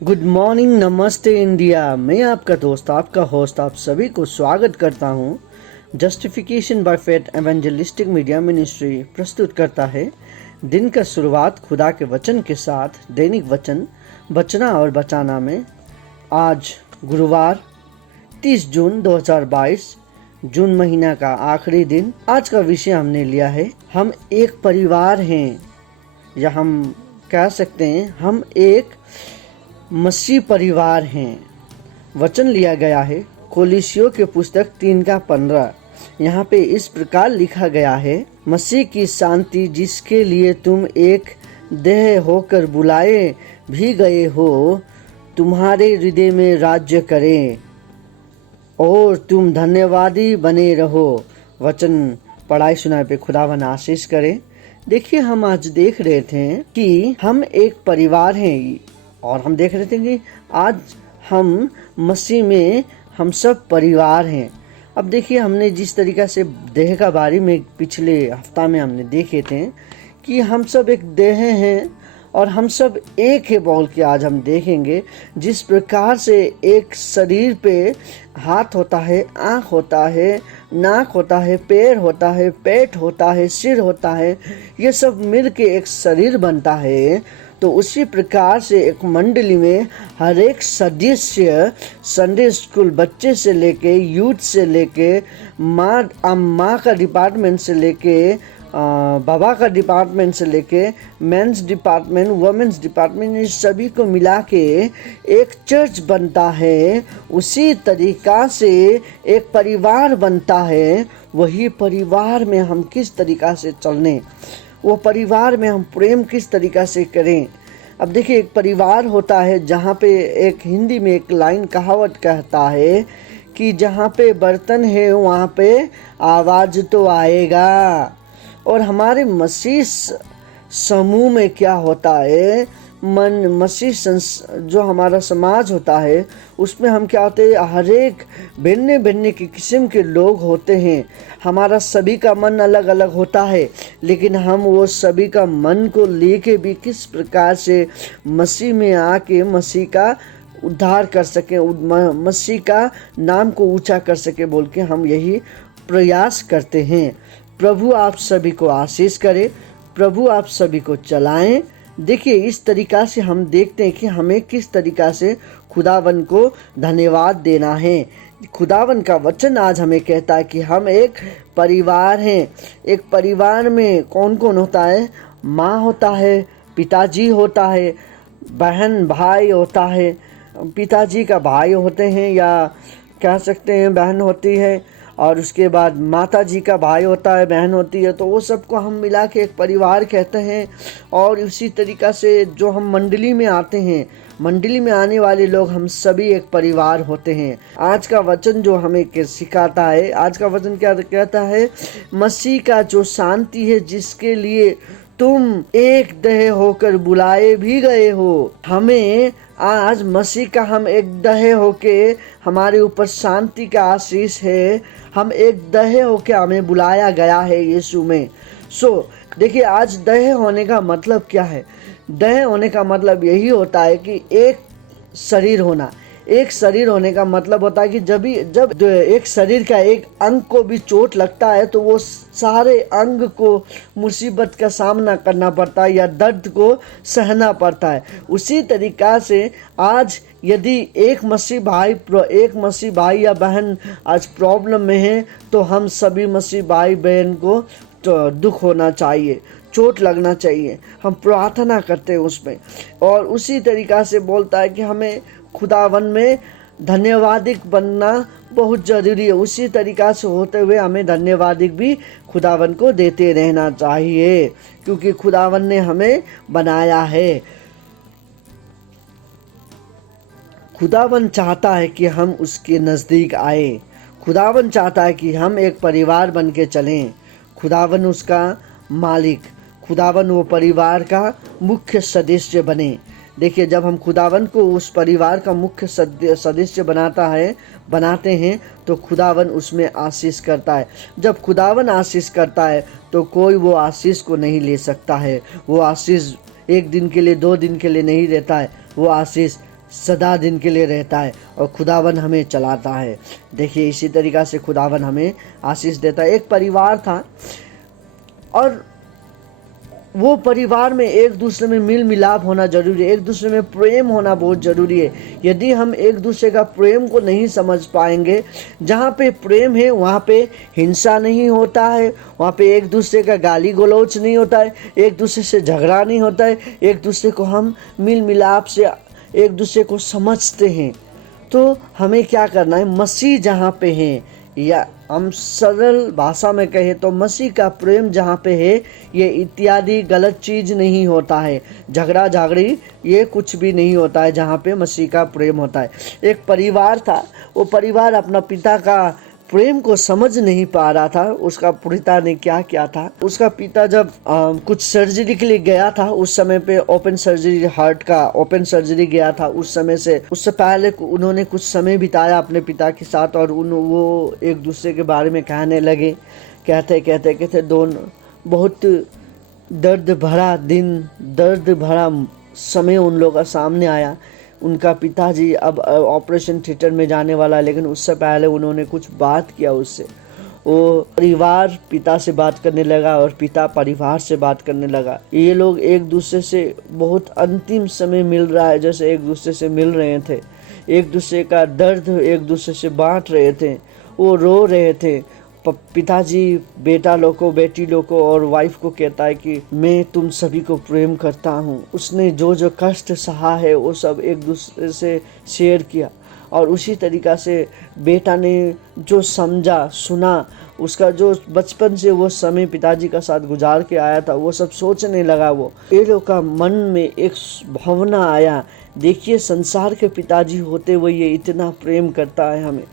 Good morning, नमस्ते India. मैं आपका दोस्त, आपका होस्ट, आप सभी को स्वागत करता हूँ। Justification by faith evangelistic media ministry प्रस्तुत करता है दिन का शुरुआत खुदा के वचन के साथ। दैनिक वचन बचना और बचाना में आज गुरुवार 30 जून 2022, जून महीना का आखिरी दिन। आज का विषय हमने लिया है हम एक परिवार हैं, या हम कह सकते हैं हम एक मसीह परिवार हैं। वचन लिया गया है कोलोसियों के पुस्तक 3:15। यहाँ पे इस प्रकार लिखा गया है, मसीह की शांति जिसके लिए तुम एक देह होकर बुलाए भी गए हो, तुम्हारे हृदय में राज्य करे और तुम धन्यवादी बने रहो। वचन पढ़ाई सुनाई पे खुदावन आशीष करे। देखिए, हम आज देख रहे थे कि हम एक परिवार हैं, और हम देख रहे थे कि आज हम मसीह में हम सब परिवार हैं। अब देखिए, हमने जिस तरीक़ा से देह का बारे में पिछले हफ्ता में हमने देखे थे कि हम सब एक देह हैं और हम सब एक है बोल के आज हम देखेंगे। जिस प्रकार से एक शरीर पे हाथ होता है, आँख होता है, नाक होता है, पैर होता है, पेट होता है, सिर होता है, ये सब मिल के एक शरीर बनता है। तो उसी प्रकार से एक मंडली में हर एक सदस्य, संडे स्कूल बच्चे से लेके, यूथ से लेके, माँ का डिपार्टमेंट से लेके, बाबा का डिपार्टमेंट से लेके, मेंस डिपार्टमेंट, वुमेन्स डिपार्टमेंट, इस सभी को मिला के एक चर्च बनता है। उसी तरीक़ा से एक परिवार बनता है। वही परिवार में हम किस तरीक़ा से चलने, वो परिवार में हम प्रेम किस तरीक़ा से करें। अब देखिए, एक परिवार होता है जहाँ पे एक हिंदी में एक लाइन कहावत कहता है कि जहाँ पे बर्तन है वहाँ पे आवाज़ तो आएगा। और हमारे मसीह समूह में क्या होता है, जो हमारा समाज होता है उसमें हम क्या होते हैं, हर एक भिन्न भिन्न की किस्म के लोग होते हैं। हमारा सभी का मन अलग अलग होता है, लेकिन हम वो सभी का मन को लेके भी किस प्रकार से मसीह में आके मसीह का उद्धार कर सकें, मसीह का नाम को ऊंचा कर सके बोल के हम यही प्रयास करते हैं। प्रभु आप सभी को आशीष करे, प्रभु आप सभी को चलाएं। देखिए, इस तरीक़ा से हम देखते हैं कि हमें किस तरीक़ा से खुदावन को धन्यवाद देना है। खुदावन का वचन आज हमें कहता है कि हम एक परिवार हैं। एक परिवार में कौन कौन होता है? माँ होता है, पिताजी होता है, बहन भाई होता है। पिताजी का भाई होते हैं, या कह सकते हैं बहन होती है, और उसके बाद माता जी का भाई होता है, बहन होती है। तो वो सबको हम मिला के एक परिवार कहते हैं। और उसी तरीक़ा से जो हम मंडली में आते हैं, मंडली में आने वाले लोग हम सभी एक परिवार होते हैं। आज का वचन जो हमें सिखाता है, आज का वचन क्या कहता है? मसीह का जो शांति है जिसके लिए तुम एक देह होकर बुलाए भी गए हो। हमें आज मसीह का हम एक देह होके, हमारे ऊपर शांति का आशीष है। हम एक देह होके हमें बुलाया गया है यीशु में। देखिए, आज देह होने का मतलब क्या है? देह होने का मतलब यही होता है कि एक शरीर होना। एक शरीर होने का मतलब होता है कि जब एक शरीर का एक अंग को भी चोट लगता है तो वो सारे अंग को मुसीबत का सामना करना पड़ता है या दर्द को सहना पड़ता है। उसी तरीक़ा से आज यदि एक मसीह भाई या बहन आज प्रॉब्लम में है, तो हम सभी मसीह भाई बहन को तो दुख होना चाहिए, चोट लगना चाहिए। हम प्रार्थना करते हैं उसमें। और उसी तरीक़ा से बोलता है कि हमें खुदावन में धन्यवादिक बनना बहुत ज़रूरी है। उसी तरीक़ा से होते हुए हमें धन्यवादिक भी खुदावन को देते रहना चाहिए, क्योंकि खुदावन ने हमें बनाया है। खुदावन चाहता है कि हम उसके नज़दीक आए। खुदावन चाहता है कि हम एक परिवार बन के चलें। खुदावन उसका मालिक, खुदावन वो परिवार का मुख्य सदस्य बने। देखिए, जब हम खुदावन को उस परिवार का मुख्य सदस्य बनाते हैं तो खुदावन उसमें आशीष करता है। जब खुदावन आशीष करता है तो कोई वो आशीष को नहीं ले सकता है। वो आशीष एक दिन के लिए, 2 दिन के लिए नहीं रहता है। वो आशीष सदा दिन के लिए रहता है और खुदावन हमें चलाता है। देखिए इसी तरीक़ा से खुदावन हमें आशीष देता है। एक परिवार था और वो परिवार में एक दूसरे में मिल मिलाप होना जरूरी है, एक दूसरे में प्रेम होना बहुत ज़रूरी है। यदि हम एक दूसरे का प्रेम को नहीं समझ पाएंगे, जहाँ पे प्रेम है वहाँ पे हिंसा नहीं होता है, वहाँ पे एक दूसरे का गाली गलौच नहीं होता है, एक दूसरे से झगड़ा नहीं होता है, एक दूसरे को हम मिल मिलाप से एक दूसरे को समझते हैं। तो हमें क्या करना है, मसीह जहाँ पे है, या हम सरल भाषा में कहें तो मसीह का प्रेम जहाँ पे है, ये इत्यादि गलत चीज़ नहीं होता है, झगड़ा झागड़ी ये कुछ भी नहीं होता है जहाँ पे मसीह का प्रेम होता है। एक परिवार था, वो परिवार अपना पिता का प्रेम को समझ नहीं पा रहा था। उसका पिता ने क्या किया था, उसका पिता जब कुछ सर्जरी के लिए गया था, उस समय पे ओपन सर्जरी, हार्ट का ओपन सर्जरी गया था, उससे पहले उन्होंने कुछ समय बिताया अपने पिता के साथ और वो एक दूसरे के बारे में कहने लगे। कहते दोनों बहुत दर्द भरा दिन, दर्द भरा समय उन लोगों का सामने आया। उनका पिताजी अब ऑपरेशन थिएटर में जाने वाला है, लेकिन उससे पहले उन्होंने कुछ बात किया उससे। वो परिवार पिता से बात करने लगा और पिता परिवार से बात करने लगा। ये लोग एक दूसरे से बहुत अंतिम समय मिल रहा है, जैसे एक दूसरे से मिल रहे थे, एक दूसरे का दर्द एक दूसरे से बांट रहे थे, वो रो रहे थे। पिताजी बेटा लोग को, बेटी लोग को और वाइफ को कहता है कि मैं तुम सभी को प्रेम करता हूँ। उसने जो जो कष्ट सहा है वो सब एक दूसरे से शेयर किया और उसी तरीक़ा से बेटा ने जो समझा सुना, उसका जो बचपन से वो समय पिताजी का साथ गुजार के आया था वो सब सोचने लगा। वो ये लोग का मन में एक भावना आया, देखिए संसार के पिताजी होते हुए ये इतना प्रेम करता है हमें,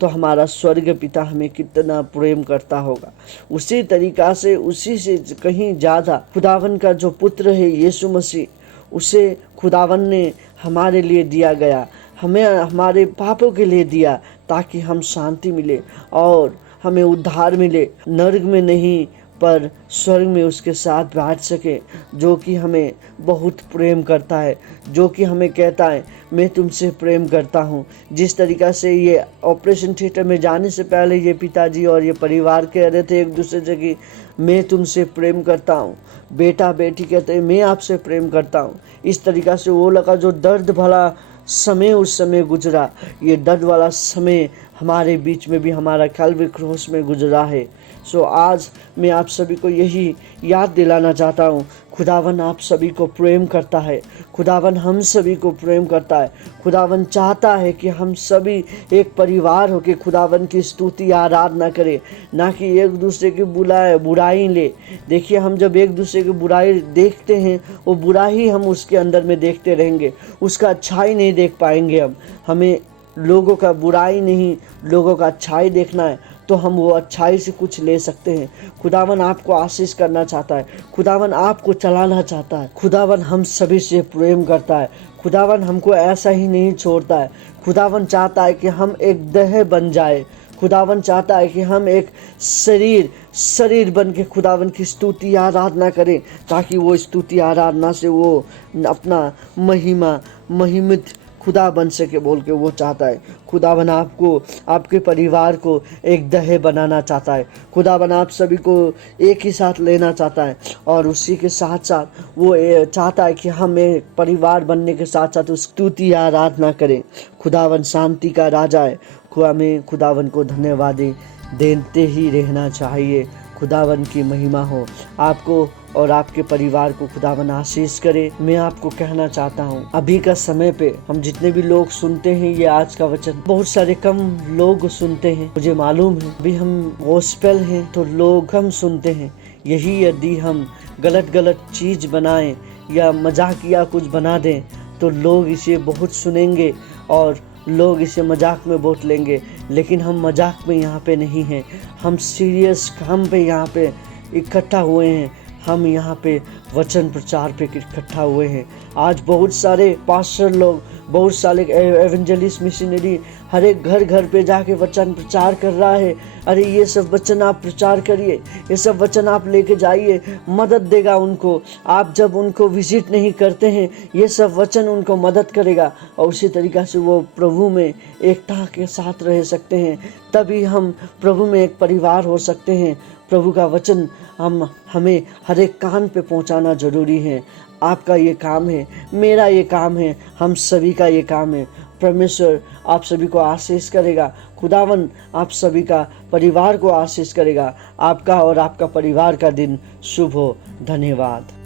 तो हमारा स्वर्ग पिता हमें कितना प्रेम करता होगा। उसी तरीक़ा से, उसी से कहीं ज़्यादा खुदावन का जो पुत्र है यीशु मसीह, उसे खुदावन ने हमारे लिए दिया गया, हमें हमारे पापों के लिए दिया, ताकि हम शांति मिले और हमें उद्धार मिले, नरक में नहीं पर स्वर्ग में उसके साथ बैठ सके, जो कि हमें बहुत प्रेम करता है, जो कि हमें कहता है मैं तुमसे प्रेम करता हूँ। जिस तरीक़ा से ये ऑपरेशन थिएटर में जाने से पहले ये पिताजी और ये परिवार कह रहे थे एक दूसरे से कि मैं तुमसे प्रेम करता हूँ, बेटा बेटी कहते हैं मैं आपसे प्रेम करता हूँ। इस तरीक़ा से वो लगा जो दर्द भरा समय उस समय गुजरा, ये दर्द वाला समय हमारे बीच में भी हमारा कैल्वरी क्रॉस में गुजरा है। सो आज मैं आप सभी को यही याद दिलाना चाहता हूँ, खुदावन आप सभी को प्रेम करता है, खुदावन हम सभी को प्रेम करता है। खुदावन चाहता है कि हम सभी एक परिवार होकर खुदावन की स्तुति आराधना करें, ना कि एक दूसरे की बुराई ले। देखिए हम जब एक दूसरे की बुराई देखते हैं, वो बुराई हम उसके अंदर में देखते रहेंगे, उसका अच्छाई नहीं देख पाएंगे। हमें लोगों का बुराई नहीं, लोगों का अच्छाई देखना है, तो हम वो अच्छाई से कुछ ले सकते हैं। खुदावन आपको आशीष करना चाहता है, खुदावन आपको चलाना चाहता है, खुदावन हम सभी से प्रेम करता है, खुदावन हमको ऐसा ही नहीं छोड़ता है। खुदावन चाहता है कि हम एक देह बन जाए, खुदावन चाहता है कि हम एक शरीर बन के खुदावन की स्तुति आराधना करें, ताकि वो स्तुति आराधना से वो अपना महिमित खुदा बन सके बोल के वो चाहता है। खुदावन आपको, आपके परिवार को एक देह बनाना चाहता है। खुदावन आप सभी को एक ही साथ लेना चाहता है और उसी के साथ साथ वो चाहता है कि हम एक परिवार बनने के साथ साथ उस स्तुति आराधना करें। खुदावन शांति का राजा है, हमें खुदावन को धन्यवाद देते ही रहना चाहिए। खुदावन की महिमा हो, आपको और आपके परिवार को खुदावन आशीष करे। मैं आपको कहना चाहता हूँ, अभी का समय पे हम जितने भी लोग सुनते हैं ये आज का वचन, बहुत सारे कम लोग सुनते हैं, मुझे मालूम है। अभी हम गॉस्पेल हैं तो लोग कम सुनते हैं। यही यदि हम गलत चीज बनाएं या मजाकिया कुछ बना दें तो लोग इसे बहुत सुनेंगे और लोग इसे मजाक में बहुत लेंगे। लेकिन हम मजाक में यहाँ पे नहीं हैं, हम सीरियस काम पे यहाँ पे इकट्ठा हुए हैं। हम यहाँ पे वचन प्रचार पे इकट्ठा हुए हैं। आज बहुत सारे पास्टर लोग, बहुत सारे एवेंजलिस्ट मिशनरी हर एक घर घर पे जाके वचन प्रचार कर रहा है। अरे ये सब वचन आप प्रचार करिए, ये सब वचन आप लेके जाइए, मदद देगा उनको। आप जब उनको विजिट नहीं करते हैं, ये सब वचन उनको मदद करेगा और उसी तरीक़ा से वो प्रभु में एकता के साथ रह सकते हैं। तभी हम प्रभु में एक परिवार हो सकते हैं। प्रभु का वचन हमें हर एक कान पे पहुंचाना जरूरी है। आपका ये काम है, मेरा ये काम है, हम सभी का ये काम है। परमेश्वर आप सभी को आशीष करेगा। खुदावन आप सभी का परिवार को आशीष करेगा। आपका और आपका परिवार का दिन शुभ हो। धन्यवाद।